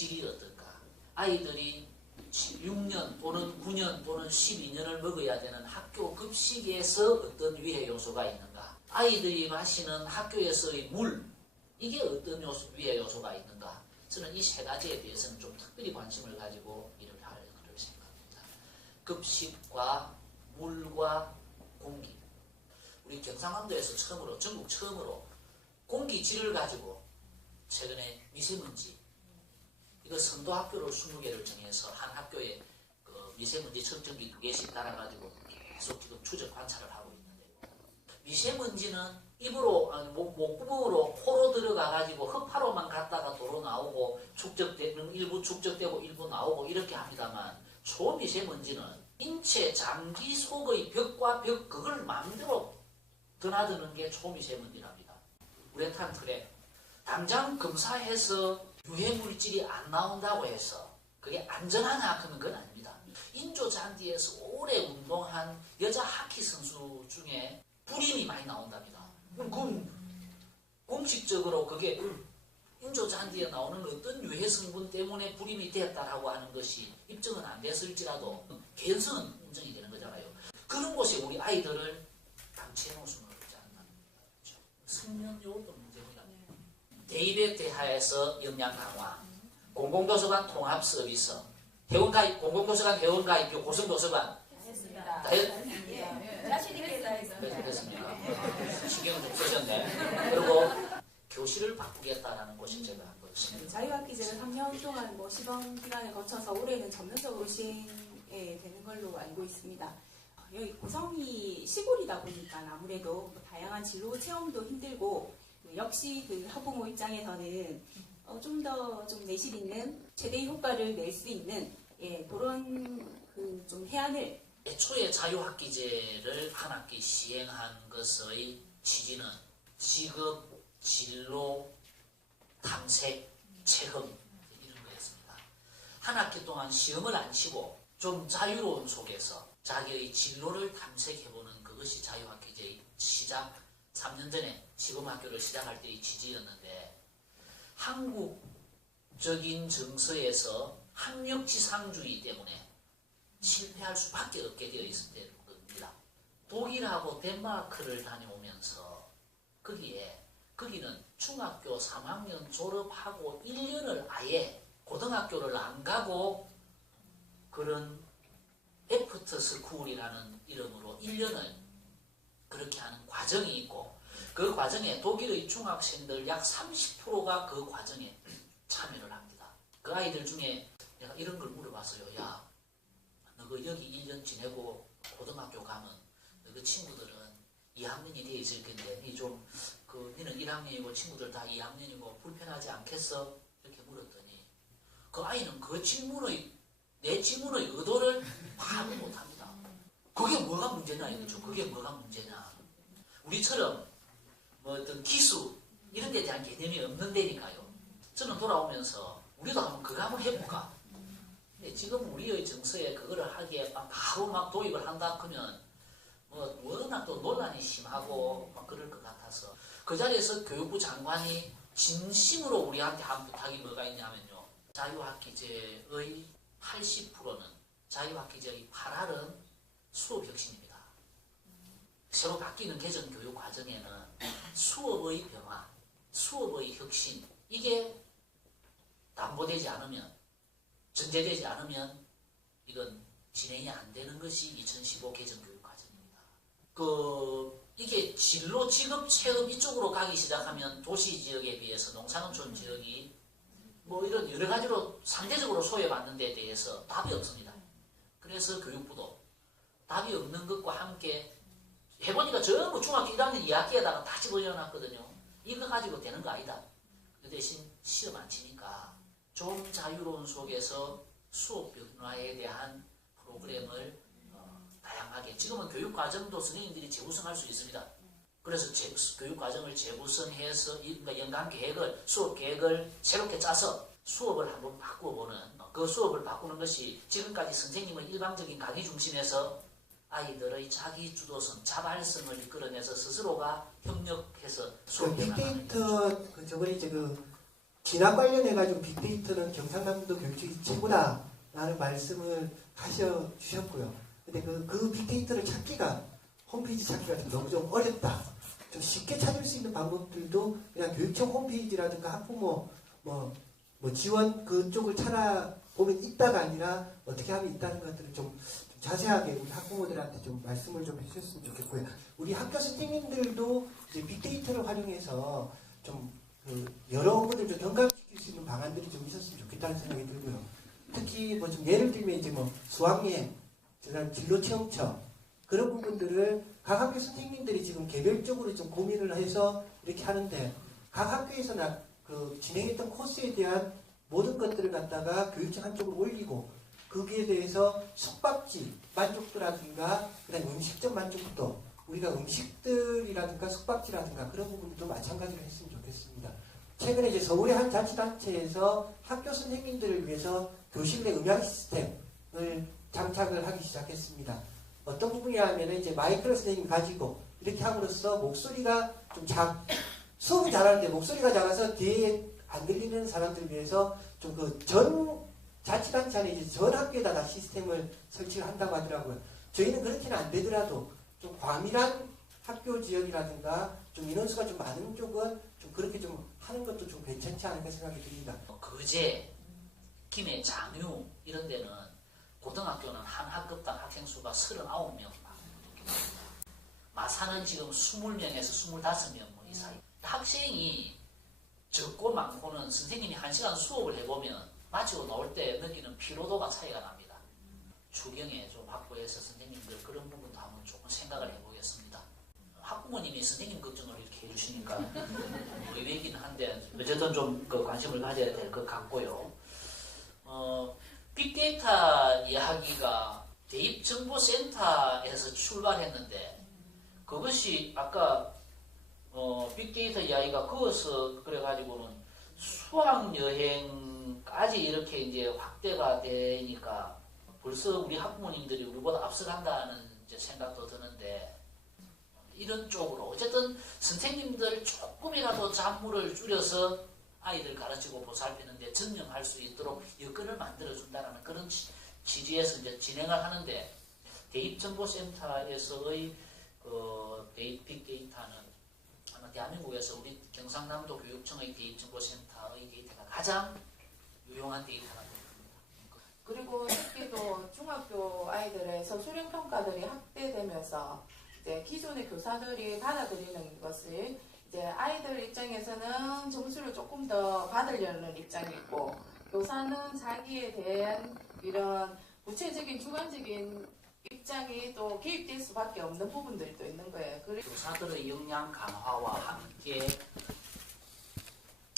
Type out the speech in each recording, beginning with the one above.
질이 어떤가? 아이들이 6년 또는 9년 또는 12년을 먹어야 되는 학교 급식에서 어떤 위해 요소가 있는가? 아이들이 마시는 학교에서의 물, 이게 어떤 위해 요소가 있는가? 저는 이 세 가지에 대해서는 좀 특별히 관심을 가지고 일을 할 그럴 생각입니다. 급식과 물과 공기. 우리 경상남도에서 처음으로, 전국 처음으로 공기질을 가지고 최근에 미세먼지, 이거 선도학교를 20개를 정해서 한 학교에 그 미세먼지 측정기 2개씩 달아가지고 계속 지금 추적 관찰을 하고 있는데, 미세먼지는 입으로, 아니, 목구멍으로 코로 들어가가지고 허파로만 갔다가 도로 나오고 축적되는 일부 축적되고 일부 나오고 이렇게 합니다만, 초미세먼지는 인체 장기 속의 벽과 벽, 그걸 마음대로 드나드는 게 초미세먼지랍니다. 우레탄 트랩. 당장 검사해서 유해물질이 안 나온다고 해서 그게 안전하냐 하면 그건 아닙니다. 인조잔디에서 오래 운동한 여자 하키 선수 중에 불임이 많이 나온답니다. 그럼 공식적으로 그게 인조잔디에 나오는 어떤 유해 성분 때문에 불임이 됐다라고 하는 것이 입증은 안 됐을지라도 개연성은 인정이 되는 거잖아요. 그런 곳에 우리 아이들을 방치해 놓을 수는 없지 않나. 그렇죠? 숙면요도 문제입니다. 대입에 대하여서 역량 강화, 공공도서관 통합 서비스, 회원가입, 공공도서관 회원가입, 고성도서관. 됐습니다. 자신 있게 다 했습니다. 됐습니까? 신경을 좀 쓰셨네. 그리고 교실을 바꾸겠다라는 것이 제가 한 것입니다. 자유학기제를 3년 동안 시범 기간을 거쳐서 올해는 전면적으로 시행이 되는 걸로 알고 있습니다. 여기 고성이 시골이다 보니까 아무래도 다양한 진로 체험도 힘들고, 역시 그 학부모 입장에서는 좀 더 좀 내실 있는 최대 효과를 낼 수 있는 그런 좀 해안을. 애초에 자유학기제를 한 학기 시행한 것의 취지는 직업, 진로, 탐색, 체험 이런 거였습니다. 한 학기 동안 시험을 안 치고 좀 자유로운 속에서 자기의 진로를 탐색해보는 그것이 자유학기제의 시작, 3년 전에 시범학교를 시작할 때의 취지였는데, 한국적인 정서에서 학력지상주의 때문에 실패할 수밖에 없게 되어 있을 때입니다. 독일하고 덴마크를 다녀오면서 거기는 중학교 3학년 졸업하고 1년을 아예 고등학교를 안 가고 그런 애프터 스쿨이라는 이름으로 1년을 그렇게 하는 과정이 있고, 그 과정에 독일의 중학생들 약 30%가 그 과정에 참여를 합니다. 그 아이들 중에 내가 이런 걸 물어봤어요. 야, 너 여기 1년 지내고 고등학교 가면 너 그 친구들은 2학년이 돼 있을 텐데 니는 1학년이고 친구들 다 2학년이고 불편하지 않겠어? 이렇게 물었더니 그 아이는 내 질문의 의도를 파악을 못합니다. 그게 뭐가 문제냐 이거죠. 그게 뭐가 문제냐. 우리처럼 어떤 기술 이런 데 대한 개념이 없는 데니까요. 저는 돌아오면서 우리도 그거 한번 해볼까. 근데 지금 우리의 정서에 그거를 하기에 바로 도입을 한다 그러면 워낙 또 논란이 심하고 그럴 것 같아서, 그 자리에서 교육부 장관이 진심으로 우리한테 한 부탁이 뭐가 있냐면요. 자유학기제의 80%는 자유학기제의 8할은 수업 혁신입니다. 새로 바뀌는 개정교육 과정에는 수업의 변화, 수업의 혁신, 이게 담보되지 않으면, 전제되지 않으면 이건 진행이 안 되는 것이 2015 개정교육 과정입니다. 이게 진로, 직업, 체험 이쪽으로 가기 시작하면 도시 지역에 비해서 농사농촌 지역이 이런 여러 가지로 상대적으로 소외받는 데 대해서 답이 없습니다. 그래서 교육부도 답이 없는 것과 함께 해보니까 전부 중학교 1학년 2학기에다가 다 집어넣어놨거든요. 이거 가지고 되는 거 아니다. 그 대신 시험 안 치니까 좀 자유로운 속에서 수업 변화에 대한 프로그램을 다양하게, 지금은 교육과정도 선생님들이 재구성할 수 있습니다. 그래서 교육과정을 재구성해서 연간계획을, 수업계획을 새롭게 짜서 수업을 한번 바꿔보는, 그 수업을 바꾸는 것이 지금까지 선생님의 일방적인 강의 중심에서 아이들의 자기 주도성, 자발성을 이끌어내서 스스로가 협력해서 수업 변화를 빅데이터 저번에 진학 관련해가지고 빅데이터는 경상남도 교육청이 최고다라는 말씀을 하셔주셨고요. 근데 그 빅데이터를 찾기가, 홈페이지 찾기가 너무 좀 어렵다. 좀 쉽게 찾을 수 있는 방법들도 그냥 교육청 홈페이지라든가 학부모 지원 그쪽을 찾아보면 있다가 아니라 어떻게 하면 있다는 것들을 좀 자세하게 우리 학부모들한테 좀 말씀을 좀 해주셨으면 좋겠고요. 우리 학교 선생님들도 이제 빅데이터를 활용해서 좀 여러 업무들 좀 경감시킬 수 있는 방안들이 좀 있었으면 좋겠다는 생각이 들고요. 특히 좀 예를 들면 이제 수학여행, 진로 체험처 그런 부분들을 각 학교 선생님들이 지금 개별적으로 좀 고민을 해서 이렇게 하는데 각 학교에서는 진행했던 코스에 대한 모든 것들을 갖다가 교육청 한쪽으로 올리고 거기에 대해서 숙박지 만족도라든가 그다음 음식점 만족도 우리가 음식들이라든가 숙박지라든가 그런 부분도 마찬가지로 했으면 좋겠습니다. 최근에 이제 서울의 한 자치단체에서 학교 선생님들을 위해서 교실 내 음향 시스템을 장착을 하기 시작했습니다. 어떤 부분이냐면 이제 마이크로 선생님 가지고 이렇게 함으로써 목소리가 좀 수업을 잘하는데 목소리가 작아서 뒤에 안 들리는 사람들을 위해서 좀 전 자치단체 안에 이제 전 학교에다 다 시스템을 설치를 한다고 하더라고요. 저희는 그렇게는 안 되더라도 좀 과밀한 학교 지역이라든가 좀 인원수가 좀 많은 쪽은 좀 그렇게 좀 하는 것도 좀 괜찮지 않을까 생각이 듭니다. 거제, 김해, 장유 이런 데는 고등학교는 한 학급당 학생 수가 39명. 마산은 지금 20명에서 25명 이 사이. 학생이 적고 많고는 선생님이 1시간 수업을 해보면 마치고 나올 때 느끼는 피로도가 차이가 납니다. 추경에 좀 확보해서 선생님들 그런 부분도 한번 조금 생각을 해보겠습니다. 학부모님이 선생님 걱정을 이렇게 해주시니까 의외이긴 한데 어쨌든 좀 관심을 가져야 될 것 같고요. 빅데이터 이야기가 대입정보센터에서 출발했는데 그것이 아까 빅데이터 이야기가 그것을 그래가지고는 수학여행까지 이렇게 이제 확대가 되니까 벌써 우리 학부모님들이 우리보다 앞서간다는 이제 생각도 드는데 이런 쪽으로 어쨌든 선생님들 조금이라도 잡무를 줄여서 아이들 가르치고 보살피는데 전념할 수 있도록 여건을 만들어준다는 그런 취지에서 이제 진행을 하는데 대입정보센터에서의 빅데이터는 아마 대한민국에서 우리 경상남도 교육청의 대입정보센터의 데이터가 가장 유용한 데이터가 됩니다. 그리고 특히 또 중학교 아이들의 서술형 평가들이 확대되면서 이제 기존의 교사들이 받아들이는 것을 이제 아이들 입장에서는 점수를 조금 더 받으려는 입장이 있고 교사는 자기에 대한 이런 구체적인 주관적인 입장이 또 개입될 수밖에 없는 부분들도 있는 거예요. 그리고 교사들의 역량 강화와 함께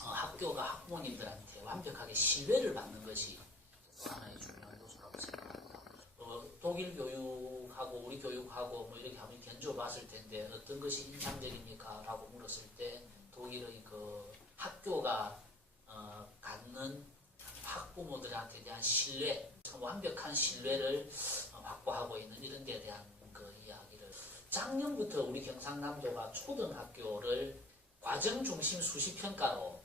학교가 학부모님들한테 완벽하게 신뢰를 받는 것이 하나의 중요한 요소라고 생각합니다. 독일 교육하고 우리 교육하고 뭐 이렇게 한번 견주어 봤을 텐데 어떤 것이 인상적입니까? 라고 물었을 때 독일의 학교가 갖는 학부모들한테 대한 신뢰, 완벽한 신뢰를 확보하고 있는 이런 데에 대한 이야기를 작년부터 우리 경상남도가 초등학교를 과정중심 수시평가로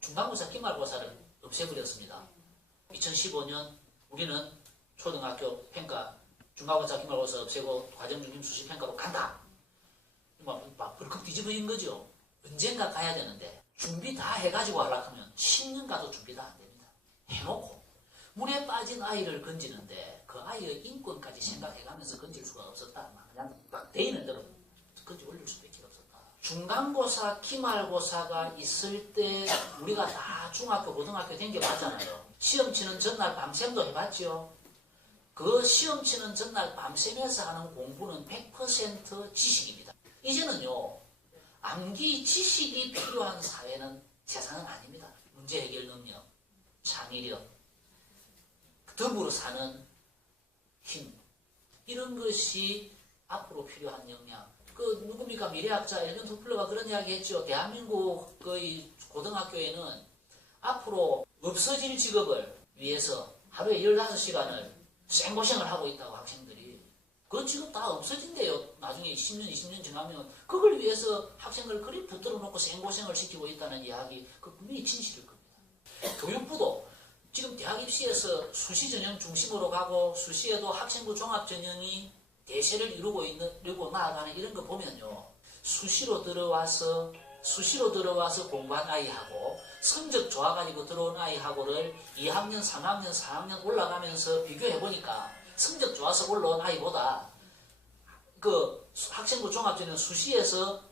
중간고사, 기말고사를 없애버렸습니다. 2015년 우리는 초등학교 평가, 중간고사, 기말고사 없애고 과정중심 수시평가로 간다. 막 벌컥 뒤집어진 거죠. 언젠가 가야 되는데 준비 다 해가지고 하려고 하면 10년 가도 준비 다 안 됩니다. 해놓고 물에 빠진 아이를 건지는데 그 아이의 인권까지 생각해가면서 건질 수가 없었다. 그냥 딱 돼 있는 대로 건지 올릴 수밖에 없었다. 중간고사, 기말고사가 있을 때 우리가 다 중학교, 고등학교 댕겨봤잖아요. 시험 치는 전날 밤샘도 해봤죠. 그 시험 치는 전날 밤샘에서 하는 공부는 100% 지식입니다. 이제는요, 암기 지식이 필요한 사회는 세상은 아닙니다. 문제 해결 능력, 창의력, 더불어 사는 힘, 이런 것이 앞으로 필요한 역량. 누굽니까? 미래학자 엘건 토플러가 그런 이야기 했죠. 대한민국의 고등학교에는 앞으로 없어질 직업을 위해서 하루에 15시간을 생고생을 하고 있다고 학생들이. 그 직업 다 없어진대요. 나중에 10년, 20년 지나면 그걸 위해서 학생들 그리 붙들어 놓고 생고생을 시키고 있다는 이야기, 그 분명히 진실일 거예요. 교육부도 지금 대학 입시에서 수시 전형 중심으로 가고 수시에도 학생부 종합 전형이 대세를 이루고 나아가는 이런 거 보면요. 수시로 들어와서 공부한 아이하고 성적 좋아가지고 들어온 아이하고를 2학년, 3학년, 4학년 올라가면서 비교해보니까 성적 좋아서 올라온 아이보다 그 학생부 종합전형 수시에서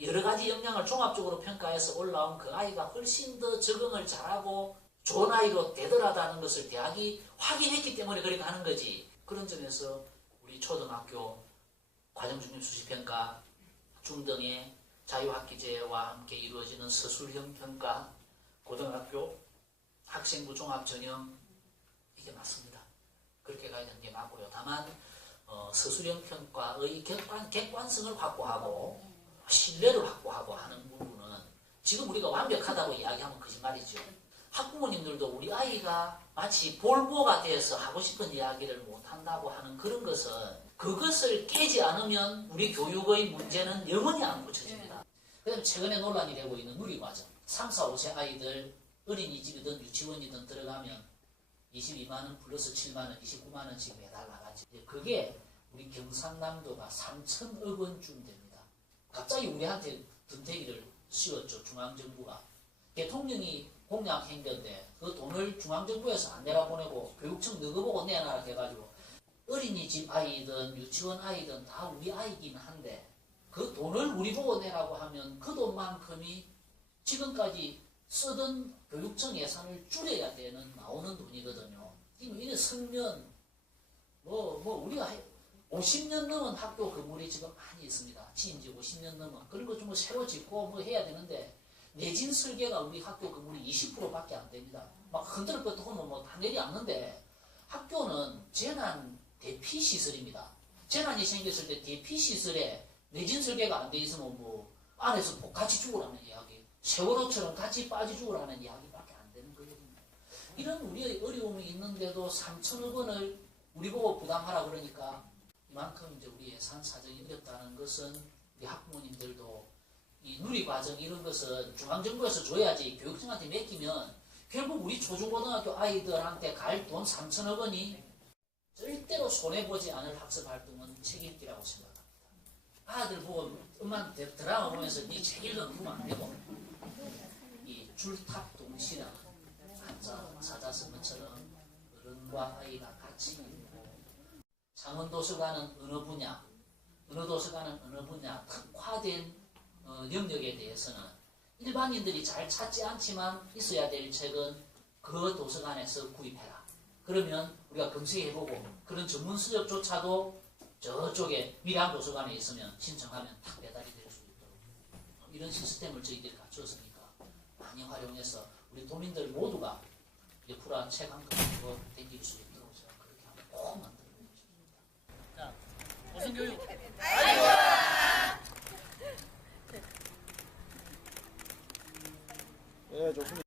여러 가지 역량을 종합적으로 평가해서 올라온 그 아이가 훨씬 더 적응을 잘하고 좋은 아이로 되더라다는 것을 대학이 확인했기 때문에 그렇게 하는 거지. 그런 점에서 우리 초등학교 과정중심 수시평가, 중등의 자유학기제와 함께 이루어지는 서술형 평가, 고등학교 학생부 종합전형 이게 맞습니다. 그렇게 가야 되는 게 맞고요. 다만 서술형 평가의 객관성을 확보하고 신뢰를 확보하고 하는 부분은 지금 우리가 완벽하다고 이야기하면 거짓말이죠. 학부모님들도 우리 아이가 마치 볼보가 돼서 하고 싶은 이야기를 못한다고 하는 그런 것은 그것을 깨지 않으면 우리 교육의 문제는 영원히 안 고쳐집니다. 그다음에 최근에 논란이 되고 있는 누리과정. 3, 4, 5세 아이들 어린이집이든 유치원이든 들어가면 22만원 플러스 7만원, 29만원씩 매달 나가지. 그게 우리 경상남도가 3천억 원쯤 됩니다. 갑자기 우리한테 덤태기를 씌웠죠. 중앙정부가. 대통령이 공약 행변데 그 돈을 중앙정부에서 안 내려보내고 교육청 너거 보고 내놔라 해가지고 어린이집 아이든 유치원 아이든 다 우리 아이긴 한데 그 돈을 우리 보고 내라고 하면 그 돈만큼이 지금까지 쓰던 교육청 예산을 줄여야 되는 나오는 돈이거든요. 이런 성면 우리가 50년 넘은 학교 건물이 지금 많이 있습니다. 지은 지 50년 넘은 그런 거 좀 새로 짓고 해야 되는데 내진 설계가 우리 학교 건물이 20%밖에 안 됩니다. 막 흔들 것도 하면 다 내려앉는데 학교는 재난 대피 시설입니다. 재난이 생겼을 때 대피 시설에 내진 설계가 안 돼 있으면 안에서 같이 죽으라는 이야기, 세월호처럼 같이 빠져 죽으라는 이야기밖에 안 되는 거거든요. 이런 우리의 어려움이 있는데도 3천억 원을 우리 보고 부담하라 그러니까 이만큼 이제 우리 예산 사정이 어렵다는 것은 우리 학부모님들도 이 누리과정 이런 것은 중앙정부에서 줘야지 교육청한테 맡기면 결국 우리 초중고등학교 아이들한테 갈 돈 3천억 원이 절대로 손해보지 않을 학습활동은 책임지라고 생각합니다. 아들 보고 엄마한테 드라마 보면서 네 책 읽으면 안 되고 이 줄탑 동시랑 사자성어처럼 어른과 아이가 같이 읽고 창원도서관은 어느 도서관은 어느 분야 특화된 영역에 대해서는 일반인들이 잘 찾지 않지만 있어야 될 책은 그 도서관에서 구입해라. 그러면 우리가 검색해보고 그런 전문 서적조차도 저쪽에 밀양 도서관에 있으면 신청하면 탁 배달이 될 수 있도록 이런 시스템을 저희들이 갖추었으니까 많이 활용해서 우리 도민들 모두가 옆으로 책 한 권 가지고 댕길 수 있도록 제가 그렇게 한번 꼭 만들어 보고 싶습니다. 자, 고성교육